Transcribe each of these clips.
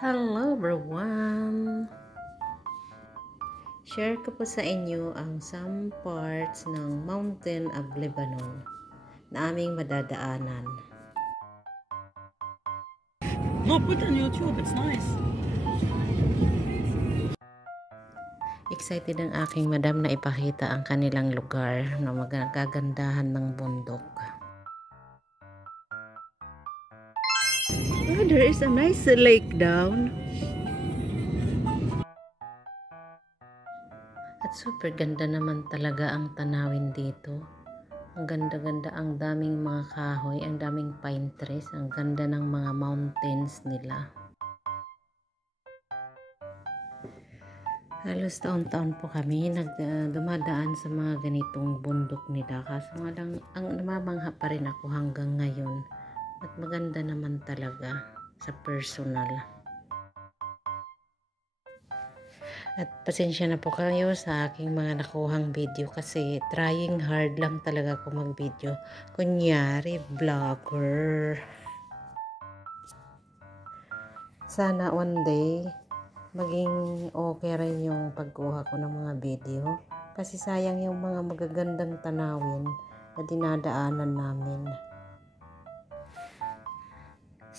Hello everyone! Share ko po sa inyo ang some parts ng Mountain of Lebanon na aming madadaanan. No, put on YouTube, it's nice. Excited ang aking madam na ipakita ang kanilang lugar na magagandahan ng bundok. Oh, there is a nice lake down. At super ganda naman talaga ang tanawin dito. Ang ganda-ganda, ang daming mga kahoy, ang daming pine trees, ang ganda ng mga mountains nila. Halos taon-taon po kami dumadaan sa mga ganitong bundok nila. Kaso nga lang, ang namamangha pa rin ako hanggang ngayon. At maganda naman talaga sa personal. At pasensya na po kayo sa aking mga nakuhang video kasi trying hard lang talaga ako mag-video. Kunyari, vlogger. Sana one day maging okay rin yung pagkuha ko ng mga video. Kasi sayang yung mga magagandang tanawin na dinadaanan namin.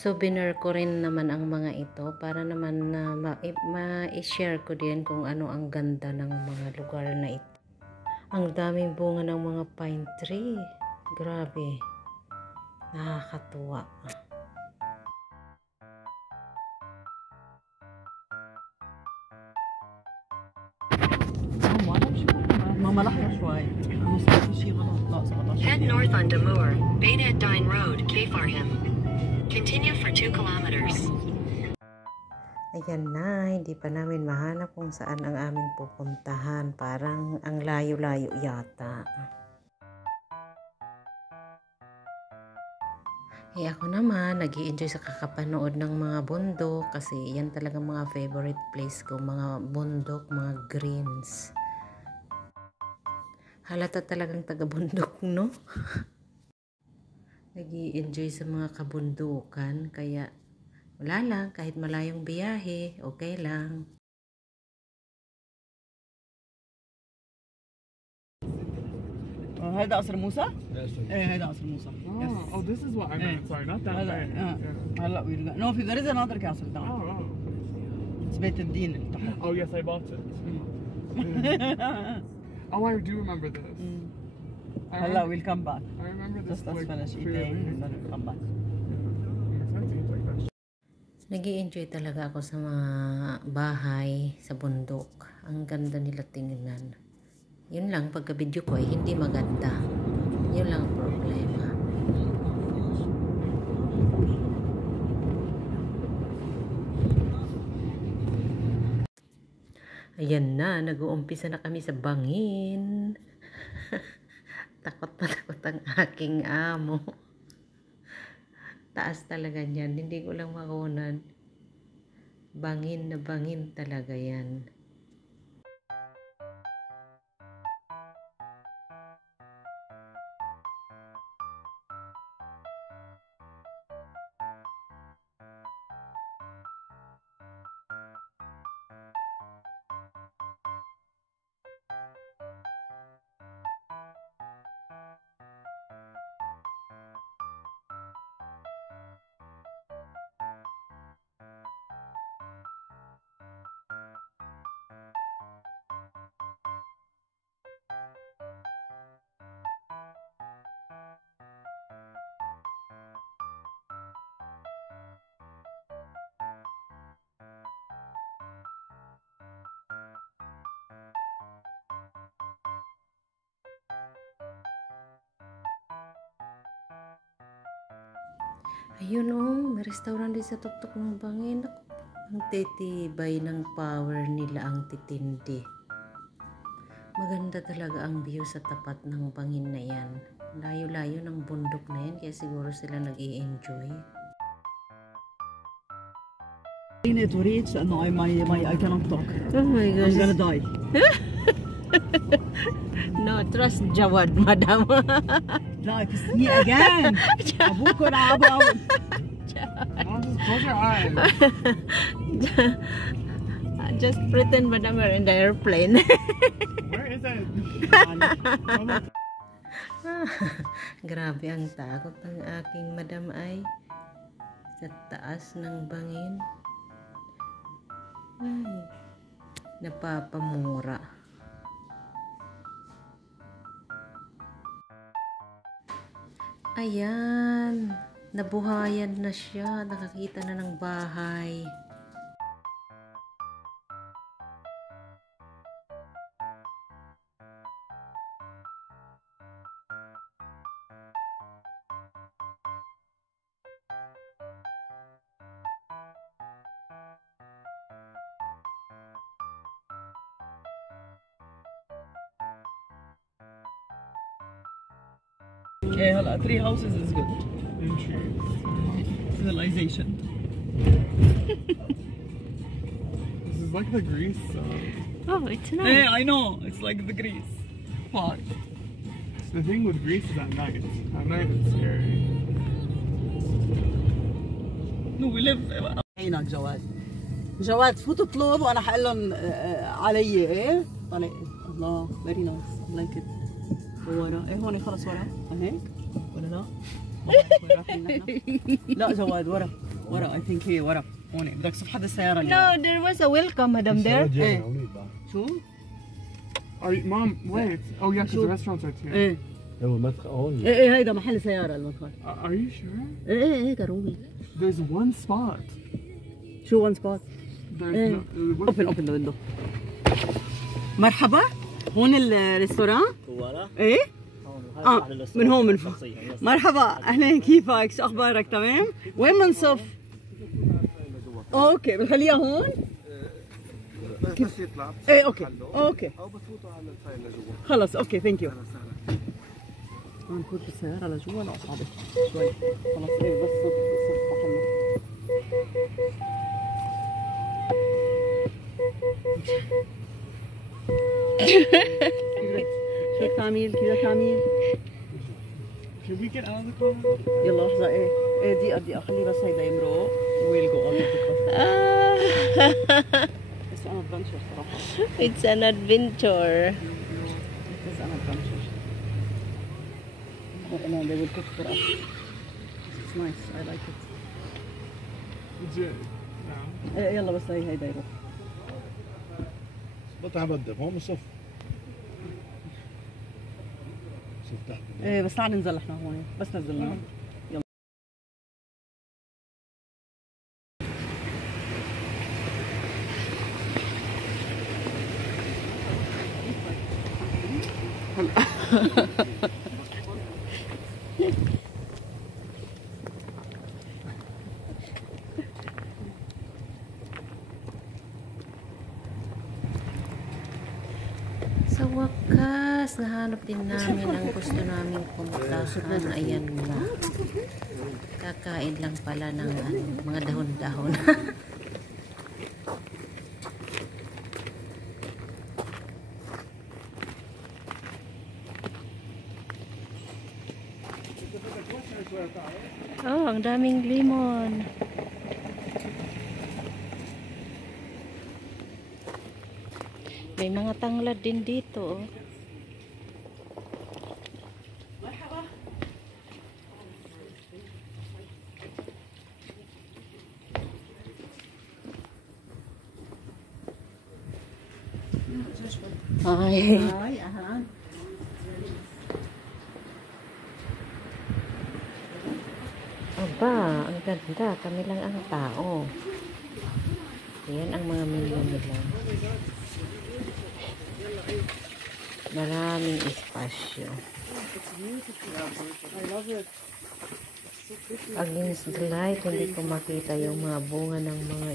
Souvenir ko rin naman ang mga ito para naman na ma-share ko din kung ano ang ganda ng mga lugar na ito. Ang daming bunga ng mga pine tree. Grabe. Nakakatuwa. Head north on Damour, Beit Edine Road, Kfarhim. Continue for 2 kilometers. Ayan na, hindi pa namin mahanap kung saan ang aming pupuntahan. Parang ang layo-layo yata. Ako naman, nag-i-enjoy sa kakapanood ng mga bundok kasi yan talaga mga favorite place ko, mga bundok, mga greens. Halata talagang taga-bundok, no? Nag-i-enjoy sa mga kabundukan, kaya wala lang, kahit malayong biyahe, okay lang. هذا قصر موسى؟ ايه هذا قصر موسى. Oh, this is what I meant. Sorry, not that way. هلا no, there is another castle down. It's بيت الدين اللي تحت. Oh yes, I bought it. Oh, I do remember this. هلا we'll come back. I remember this. Just let's finish eating and then we'll come back. Nag-i-enjoy talaga ako sa mga bahay sa bundok. Ang ganda nila tingnan. Yun lang, pagka-video ko ay hindi maganda. Yun lang ang problema. Ayan na, nag-uumpisa na kami sa bangin. Takot na takot ang aking amo. Taas talaga niyan, hindi ko lang makunan. Bangin na bangin talaga yan. Ayun may restaurant din sa tuktok ng bangin. Ang titibay ng power nila, ang titindi. Maganda talaga ang view sa tapat ng bangin na yan. Layo-layo ng bundok na yan, kaya siguro sila nag-i-enjoy. I need to reach and I cannot talk. Oh my gosh. I'm gonna die. No, trust Jawad, madam. لا it's me again. ابوك ولا ابو Close your eyes. Just pretend, madam, we're in the airplane. Where is it? Grabe ang takot ng aking madam ay sa taas ng bangin. Ay, napapamura. Ayan, nabuhayan na siya, nakakita na ng bahay. Okay, هلا 3 houses is good. Intrigued. Civilization. This is like the Greece. Oh, it's Hey, I know. It's like the Greece. What? The thing with Greece is at night. At night it's scary. No, we live. عينك جواد. جواد فوتوا اطلب وانا حقول لهم علي ايه؟ طلع الله very nice. I like it. ورا ايه هون خلص ورا هيك ولا لا؟ لا جواد ورا ورا I think هي ورا هون بدك تصف حد السيارة اللي No, there was a welcome, madam, there. ايه شو؟ Mom, wait. Oh yeah, because the restaurants are too. ايه هو مدخل هون. ايه هيدا محل سيارة المدخل. Are you sure? ايه كروبي. There's one spot. شو one spot؟ There's no. open the window. مرحبا هون الريستوران؟ ورا؟ ايه؟ هون من هون من فوق. مرحبا اهلين كيفك؟ شو اخبارك تمام؟ وين منصف؟ اوكي بنخليها هون؟ بس يطلع ايه اوكي او بتفوتوا على الفايل لجوا خلص اوكي ثانك يو نفوت بالسيارة لجوا لا اصحابي شوي خلص ايه بس صف محله شو تعميل كذا تعميل Can we get out of the car? يلا لحظة ايه دقيقة خليه بس هيدا يمرق we'll go out of the car بس أنا adventure صراحة It's an adventure. بس أنا adventure no, they will cook for us it's nice I like it Legit. No. ايه يلا بس هيدا يروح بطلع بدك هون صف صف تحت ايه بس تعال ننزل احنا هون بس نزلنا يلا Sa wakas, nahanap din namin ang gusto naming puntahan. Ayan na. Kakain lang pala ng mga dahon-dahon. Oh, ang daming limon. May mga tanglad din dito. Ay. Aba, ang ganda. Kami lang ang tao. Yan ang mga menu nila. Maraming espasyo. Against the light, hindi ko makita yung mga bunga ng mga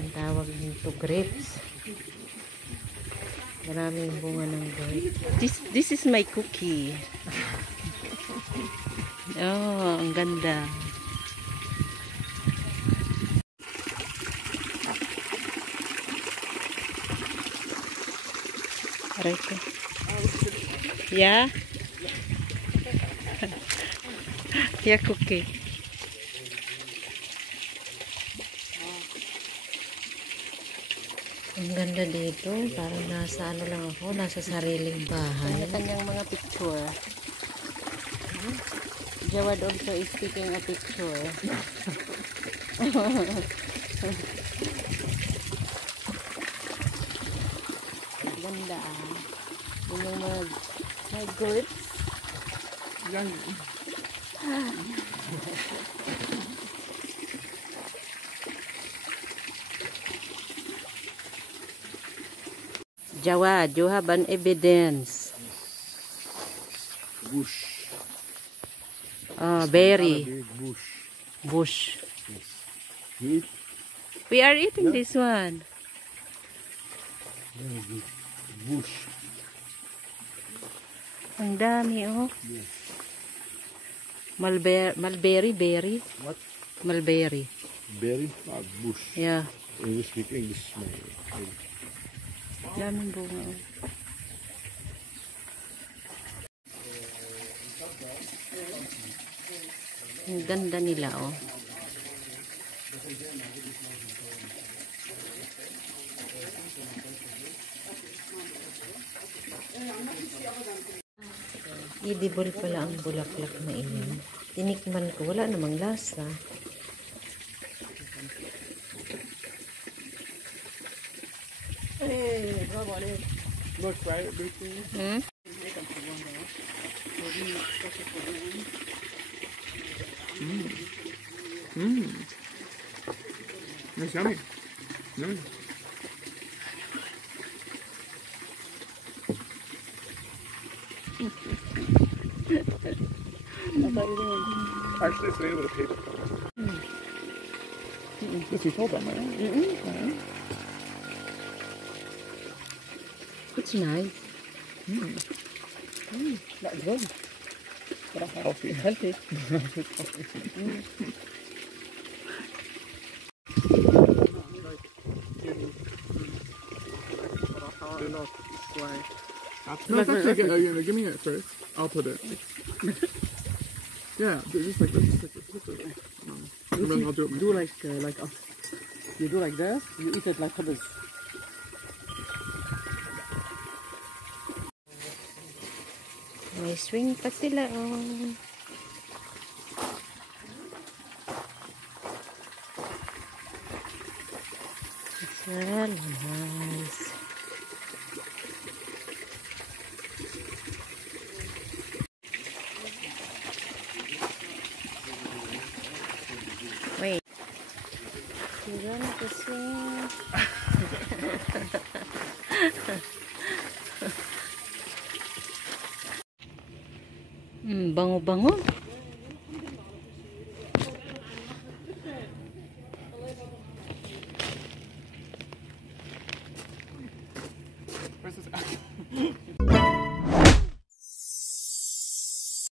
ang tawag nito, grapes. Maraming bunga ng grapes. This is my cookie. Oh, ang ganda. Right. Yeah? Yeah, cookie. Ang ganda dito. Parang nasa ano lang ako. Nasa sariling bahay. Kanya-kanyang mga picture. Jawad also is taking a picture. Ganda ah. Yun yung mga groups. Yan. Jawad, you have an evidence. Bush. Berry. Big bush. Bush. You eat? We are eating this one. Very good. Bush. Ang dami oh. Mulberry, berry. What? Mulberry. Berry? Bush. Yeah. You speak English. Daming bunga oh. Ang ganda nila oh. Edible pala ang bulaklak na iyan. Tinikman ko, wala namang lasa. Look, right? Everything. Hmm? It's yummy. Yummy. Actually, it's made with a paper. Yes, you told them, right? It's nice. That's good. Healthy. Healthy. No, it's actually good. Give me it first. I'll put it. Yeah, just like this. Just like this. And then I'll do it Do myself. like you do like this, you eat it like this. May swing pa sila oh. It's really nice. Wait. You're gonna to swing. Bango-bango. Where's this?